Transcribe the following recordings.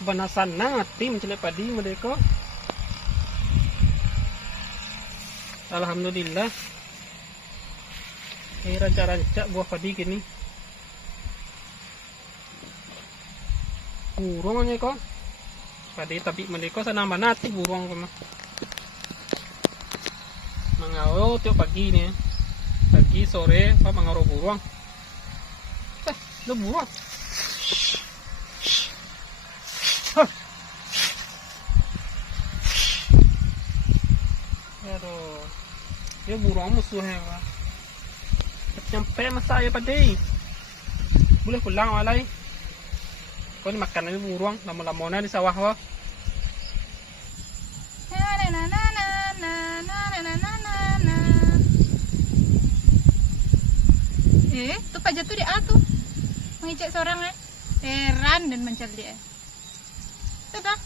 Banasan na tim cile padi mereka. Alhamdulillah. Ini ranca-ranca buah padi gini. Burung aja kok. Padi tapi mereka sana manati burung kok. Mangaro tiap pagi nih. Pagi sore apa mangaro burung. Lo burung. Aduh, dia burung musuhnya pak. Nyampe masa saya padi. Boleh pulang walai. Kau ni makan ini burung, lama-lama di sawah wah. Tu Pak Jatuh dia tuh mengicek seorang heran dan mencari dia. Tuh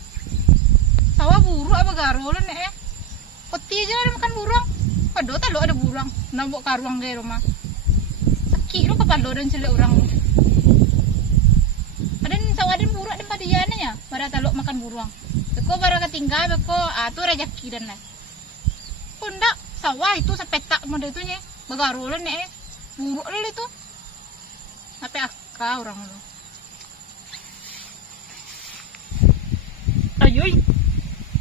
sawah buruk apa garolan peti aja ada makan burung. Padahal tak lo ada burung, nambok karuang ke rumah. Sakit lo kepala dan celek orang. Ada sawah dan buruk dan padiannya ya, pada tak lo makan burung. Beko bara ketinggal beko, tu rezeki dan lah. Pundak sawah itu sepetak model itu nya, bagarolan buruk lah itu. Sampai akal orang lo. Ayo,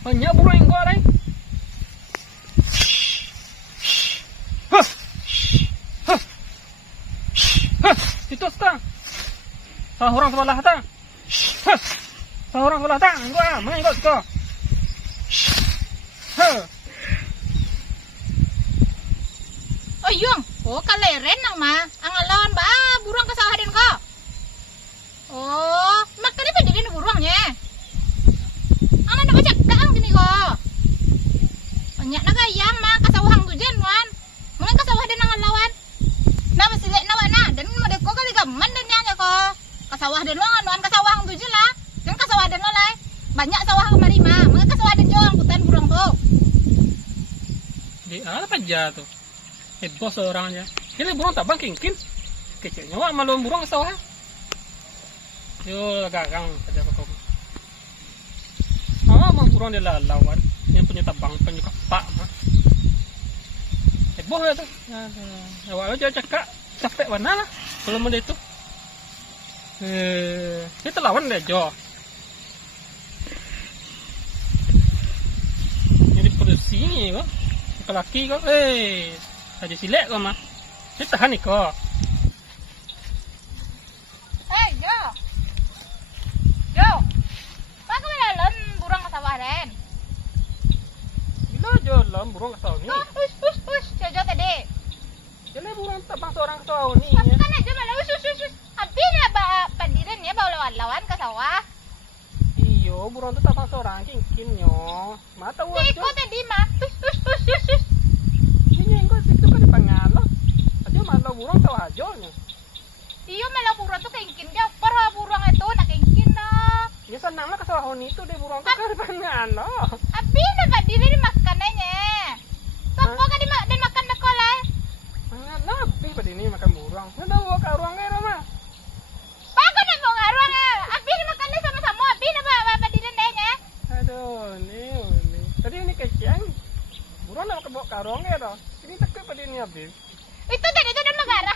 banyak burung yang gua lain. Itu sekarang. Salah orang sebelah tak. Salah orang sebelah tak. Gua main gua suka. Oh yung, kaleren nang ma. Ang alawan ba burung kesawah din ko. Oh, makanya pa din burungnya. Ano na ba cakang gini ko? Banyak na gayam ma kasawahang tujan wan. Mga kasawah din ang alawan. Na masile na wana dan mo ko kali gaman dan nya ko. Kasawah din wan wan kasawahang tujan lah. Dan kasawah din lalai. Banyak sawah marima. Mga kasawah din jo ang putan burung to. Di apa aja tuh. Bos orangnya. Ini burung tak bangking kin. Kecilnya wah malu burung sawah. Yo gagang saja kau. Mau burung dia lawan. Yang punya tabang punya kapak mah. Boh ya tuh. Awal aja cakap capek mana lah. Belum ada itu. Kita lawan deh Jo. Jadi produksi ni kok. Laki kok. Tadi silek kok mah. Ini tahan nih kok. Jo. Jo. Pak kau lalan burung kesawah den. Gila jalan burung kesawah ni. Us. Jojo tadi. Jadi burung tak bang seorang kesawah ni. Kan aja malah us. Habis ya pandiran ya bawa lawan ke sawah. Iyo burung tu tak bang seorang kinkinyo. Mata wajah. Iko tadi mah. Us. Ini engkau situ kan dipangalah. Aja malah burung sawah ajonya. Iyo malah burung tuh kengkin dia. Para burung itu nak kengkin nah. Ya senang lah kesawah ni tu deh burung tu kan dipangalah. Habis na pandiran makanannya. Sampo kan dan makan bekolai. Nabi pada ini makan burung. Nggak bawa ke ruang air mah. Bago na mo nga ruang habis na makan na sama-sama. Habis na ba pandiran dahnya. Aduh, ni. Tadi ini kecil. Burung nak bawa ke ruang air dah. Ini tak pada ini habis. Itu tadi itu udah magara.